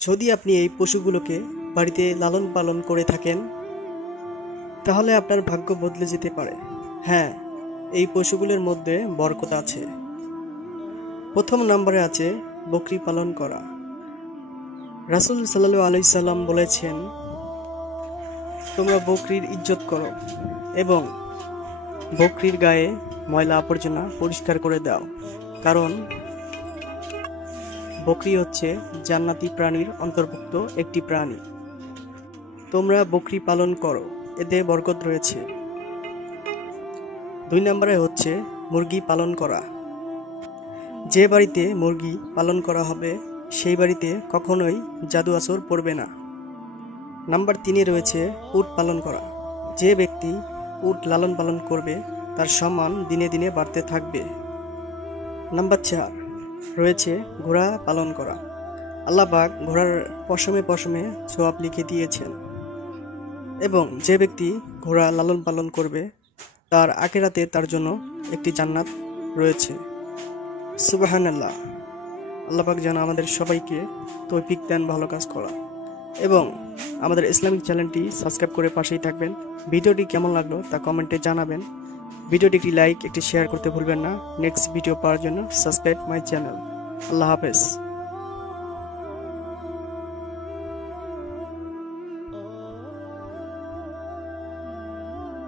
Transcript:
যদি আপনি এই পশুগুলোকে বাড়িতে লালন পালন করে থাকেন তাহলে আপনার ভাগ্য বদলে যেতে পারে। হ্যাঁ, এই পশুগুলোর মধ্যে বরকত আছে। প্রথম নম্বরে আছে বকরি পালন করা। রাসূল সাল্লাল্লাহু আলাইহি সাল্লাম বলেছেন, তোমরা বকরির ইজ্জত করো এবং বকরির গায়ে ময়লা আবর্জনা পরিষ্কার করে দাও, কারণ বকরি হচ্ছে জান্নাতি প্রাণীর অন্তর্ভুক্ত একটি প্রাণী। তোমরা বকরি পালন করো, এতে বরকত রয়েছে। 2 নম্বরে হচ্ছে মুরগি পালন করা। যে বাড়িতে মুরগি পালন করা হবে সেই বাড়িতে কখনোই জাদু আসর পড়বে না। নাম্বার 3-এ রয়েছে উট পালন করা। যে ব্যক্তি উট লালন পালন করবে তার সম্মান দিনে দিনে বাড়তে থাকবে। নাম্বার 4 রয়েছে ঘোড়া পালন করা। আল্লাহ পাক ঘোড়ার পশমে পশমে সওয়াব লিখে দিয়েছেন এবং যে ব্যক্তি ঘোড়া লালন পালন করবে তার আখিরাতে তার জন্য একটি জান্নাত রয়েছে। সুবহানাল্লাহ। আল্লাহ পাক যেন আমাদের সবাইকে তৌফিক দেন ভালো কাজ করা, এবং আমাদের ইসলামিক চ্যানেলটি সাবস্ক্রাইব করে পাশেই থাকবেন। ভিডিওটি কেমন লাগলো তা কমেন্টে জানাবেন। ভিডিওটি একটি লাইক, একটি শেয়ার করতে ভুলবেন না। নেক্সট ভিডিও পাওয়ার জন্য সাবস্ক্রাইব মাই চ্যানেল। আল্লাহ হাফেজ।